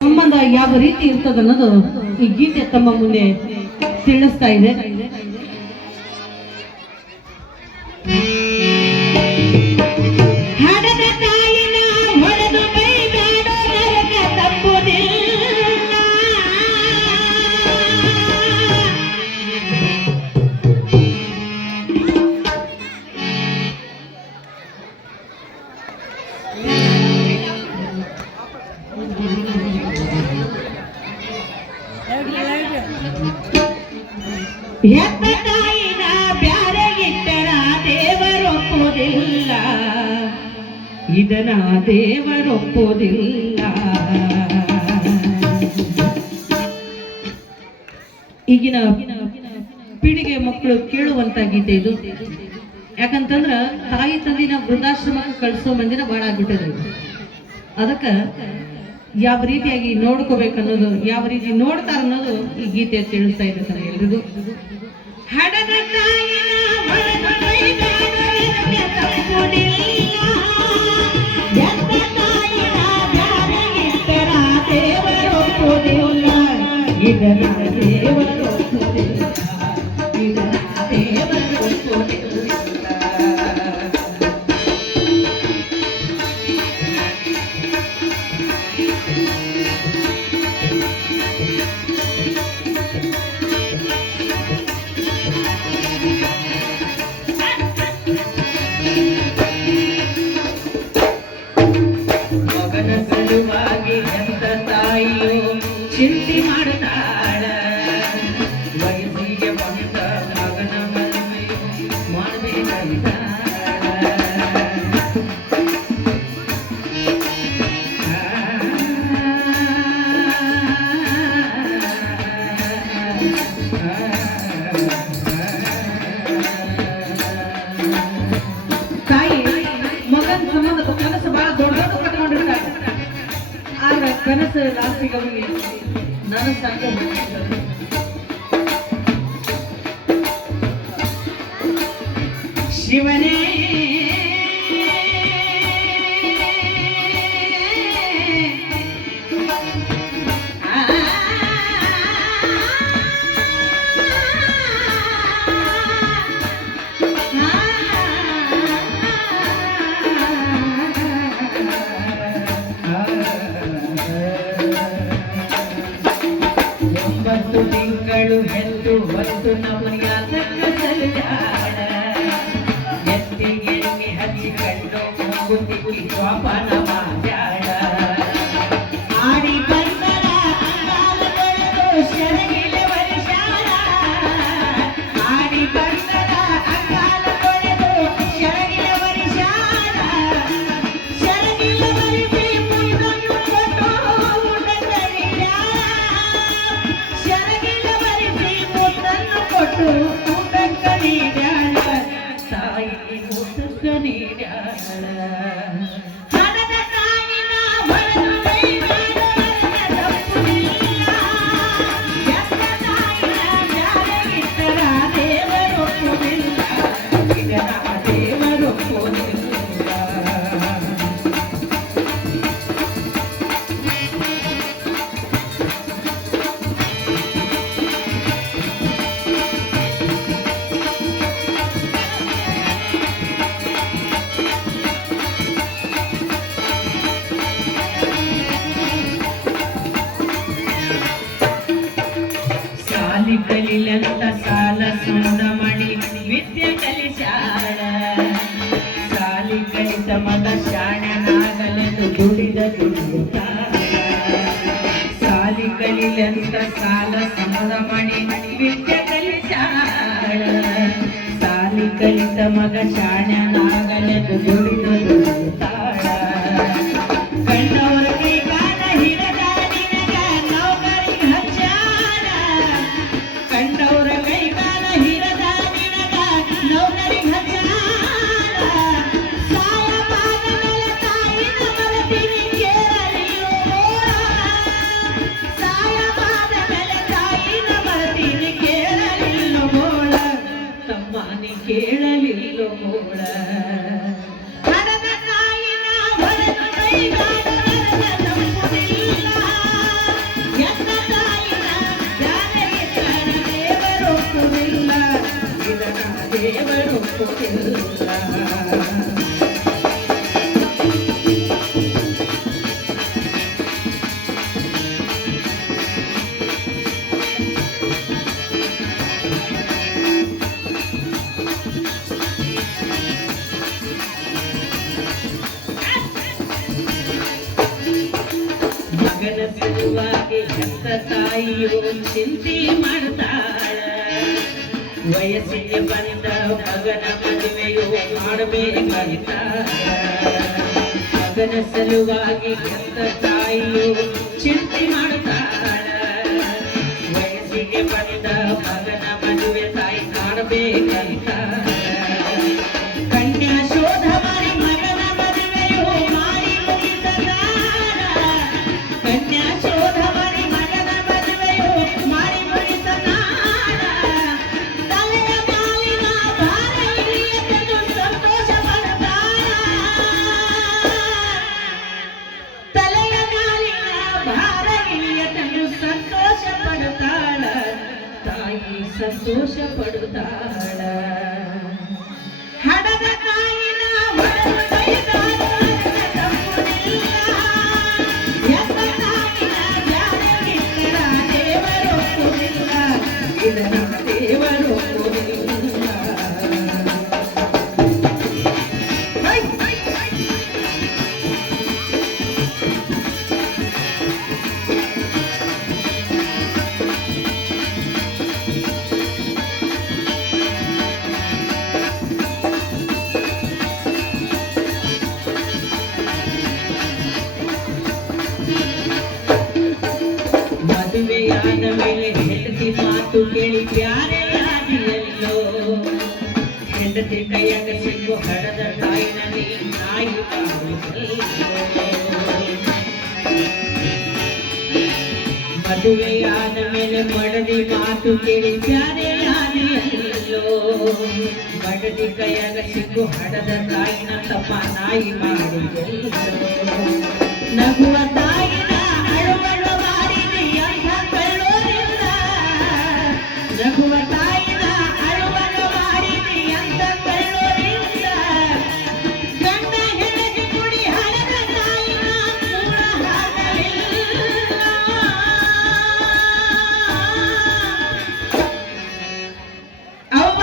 ಸಂಬಂಧ ಯಾವ ರೀತಿ ಇರ್ತದ ಅನ್ನೋದು ಈ ಗೀತೆ ತಮ್ಮ ಮುಂದೆ ತಿಳಿಸ್ತಾ ಇದೆ. ಹೆತ್ತ ತಾಯಿನ ಬ್ಯಾರೆ ಇಟ್ಟರ ದೇವರೊಪ್ಪುವುದಿಲ್ಲ, ಇದನ್ನ ದೇವರೊಪ್ಪುವುದಿಲ್ಲ. ಈಗಿನ ಪೀಳಿಗೆ ಮಕ್ಕಳು ಕೇಳುವಂತ ಗೀತೆ ಇದು. ಯಾಕಂತಂದ್ರ ತಾಯಿ ತಂದಿನ ವೃದ್ಧಾಶ್ರಮಕ್ಕೆ ಕಳಿಸೋ ಮಂದಿನ ಬಹಳ ಆಗ್ಬಿಟ್ಟದ. ಅದಕ್ಕ ಯಾವ ರೀತಿಯಾಗಿ ನೋಡ್ಕೋಬೇಕನ್ನೋದು, ಯಾವ ರೀತಿ ನೋಡ್ತಾರ ಅನ್ನೋದು ಈ ಗೀತೆ ತಿಳಿಸ್ತಾ ಇದೆ ಎಲ್ರಿಗೂ. ಹಡದ ತಾಯಿನ ಹೊಡೆದ ಕೈಗಾಡೋದಕ್ಕೆ ತಪ್ಪುವುದಿಲ್ಲ, ಎತ್ತ ತಾಯಿನ ಬ್ಯಾರೆ ಇಟ್ಟರ ದೇವರೊಪ್ಪುವುದಿಲ್ಲ, ಇದನ್ನ ದೇವರೊಪ್ಪುವುದಿಲ್ಲ, ಇದನ್ನ ದೇವರೊಪ್ಪುವುದಿಲ್ಲ. ಚಿಂತೆ ಮಾಡುತ್ತಾಳ ವಯಸ್ಸಿಗೆ ಬಂದ ಮಗನ ಮದುವೆ ಮಾಡಬೇಕಂತ. ತಾಯಿ ಮಗನ ಸಂಬಂಧ ಕನಸು ಬಹಳ ದೊಡ್ಡ ಕಟ್ಕೊಂಡಿರ್ತಾರೆ. ಆದ್ರೆ ಕನಸು ಲಾಸ್ಟಿಗೆ ಅವರಿಗೆ ನಾನು ಸಾಕ ಶಿವನೇ ತಿಂಗಳು ಹೆತ್ತು ಬಂತು ನಮ್ಮನಿಯ ಎತ್ತಿಗೆ ಹಚ್ಚಿ ಕಂಡು ಗುಂಡಿ ಜ್ವಾಪಾನ ಮಾಡ್ಯಾಳ. ಆಡಿ ಬಂದರ ಶರಗಿಲೆ ವರ್ಷಾಳ, ಆಡಿ ಬಂದರ ಅಂಗಾಲ ತೊಳೆದು ಶರಗಿಲೆ ವರ್ಷಾಳ, ಶರಗಿಲೆ ವರಿಸಿ ಮುನ್ನೊಂದು ಕೊಟ್ಟು ಉಂಡಕರಿಯಾಳ, ಶರಗಿಲೆ ವರಿಸಿ ಮುನ್ನನ್ನು ಕೊಟ್ಟು ಉಂಡಕರಿಯಾಳ, ತಾಯಿ ಮುತ್ತಕರಿಯಾಳ. ಕಲಿಲಂತ ಸಾಲ ಸುಂದ ಮಣಿ ವಿದ್ಯೆ ಕಲಿಸಾಳ, ಸಾಲಿ ಕಲಿತ ಮಗ ಶಾಣನಾಗಲೆಂದು ದುಡಿದ ದುಡಿಯುತ್ತಾಳ. ಸಾಲಿ ಕಲಿಲಂತ ಸಾಲ ಸುಂದ ಮಣಿ ವಿದ್ಯೆ ಕಲಿಸಾಳ, ಸಾಲಿ ಕಲಿತ ಮಗ ಶಾಣನಾಗಲೆಂದು ದುಡಿದ ದುಡಿಯುತ್ತಾಳ. ಕಂಡವರ ಕೈಗಾಲ ಹಿಡದ ನಿನಗ ನೌಕರಿ ಹಚ್ಚಾಳ, ಕಂಡವರ ಕೈಗಾಲ ಹಿಡದ ನಿನಗ ನೌಕರಿ ಹಚ್ಚಾಳ. ಸಾಯಬಾದ ಮೇಲೆ ತಾಯಿನ ಮರತೀನಿ ಕೇಳಲಿಲ್ಲೋ ಮೋಳ, ಸಾಯಬಾದ ಮೇಲೆ ತಾಯಿನ ಮರತೀನಿ ಕೇಳಲಿಲ್ಲೋ ಮೋಳ, ತಮ್ಮನಿ ಕೇಳಲಿಲ್ಲೋ ಮೋಳ. ಮಗನ ಸಲುವಾಗಿ ಹೆತ್ತ ತಾಯಿಯು ಚಿಂತೆ ಮಾಡ್ತಾಳ ವಯಸ್ಸಿಗೆ ಬಂದ ಮಗನ ಮದುವೆಯು ಮಾಡಬೇಕಂತ ಮಗನ ಸಲುವಾಗಿ ಹೆತ್ತ ತಾಯಿಯು ಚಿಂತೆ ಮಾಡ್ತಾಳ ವಯಸ್ಸಿಗೆ ಬಂದ ಮಗನ ಮದುವೆ ತಾಯಿ ಮಾಡಬೇಕಂತ ಕನ್ಯಾ ಶೋಧ ಮಾಡಿ ಮಗನ ಮದುವೆಯು ಮಾಡಿ ಮುಗಿಸಲಾರ ಕನ್ಯಾ ಶೋಧ ಮಾಡಿ ಮಗನ ಮದುವೆಯು ಮಾಡಿ ಮುಗಿಸಲಾರ ತಲೆಯ ಮಾಲಿನ ಭಾರ ಹಿಡಿಯದೆಂದು ಸಂತೋಷ ಪಡ್ತಾಳ ತಲೆಯ ಮಾಲಿನ ಭಾರ ಹಿಡಿಯದೆಂದು ಸಂತೋಷ ಪಡ್ತಾಳ ತಾಯಿ ಸಂತೋಷ ಪಡುತ್ತಾಳ ಹಡದ ತಾಯಿನ ಹೊಡೆದು ಬೈದಾರ ತಪ್ಪುದಿಲ್ಲ ಎತ್ತ ತಾಯಿನ ಜಾರಿಗಿಟ್ಟರ ದೇವರೊಪ್ಪುವುದಿಲ್ಲ ಇದನ್ನ ದೇವರೊಪ್ಪುವುದಿಲ್ಲ ಮದುವೆಯಾದ ಮೇಲೆ ಹೆಂಡತಿ ಮಾತು ಕೇಳಿ ಬ್ಯಾರೆಯಾದಿಯಲ್ಲೋ ಹೆಂಡತಿ ಕೈಯಾಗ ಸಿಕ್ಕು ಹಡದ ತಾಯಿನಲ್ಲಿ ನಾಯಿ ಮದುವೆಯಾದ ಮೇಲೆ ಮಡದಿ ಮಾತು ಕೇಳಿ ಬ್ಯಾರೆಯಾದಿಯಲ್ಲೋ ಮಡದಿ ಕೈಯಾಗ ಸಿಕ್ಕು ಹಡದ ತಾಯಿನ ತಪ್ಪ ನಾಯಿ ಮಾಡಿದೆಲ್ಲೋ ನಗುವ ತಾಯಿನ ಅಳುವಳು ಮಾಡಿದೆ ಅಂತ ಕಳ್ಳೋರಿಲ್ಲ ನಗುವ ತಾಯಿನ ಅಳುವಳು ಮಾಡಿದೆ ಅಂತ ಕಳ್ಳೋರಿಲ್ಲ ಗಂಡ ಹೆಂಡತಿ ಕುಡಿ ಹಣದ ತಾಯಿನ ಕೂಡ ಹಾಕಲಿಲ್ಲ ಅವ್ವ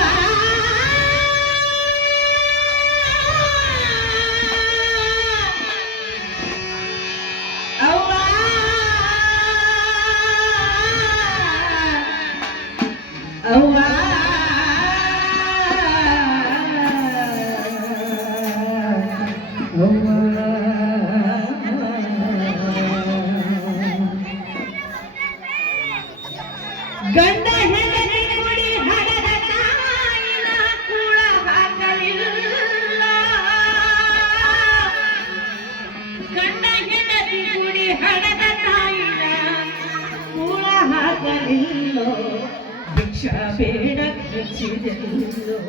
ಅವ್ವ ಅವ್ವ ಗಂಡ ಹೆಂಡತಿ ಕುಡಿ ಹಣದ ತಾಯಿನ ಕೂಡ ಹಾಕಲಿಲ್ಲ ಗಂಡ ಹೆಂಡತಿ ಕುಡಿ ಹಣದ ತಾಯಿನ ಕೂಡ ಹಾಕಲಿಲ್ಲೋ ಭಿಕ್ಷಾ ಬೇಡ ಭಿಕ್ಷಿದೆಲ್ಲೋ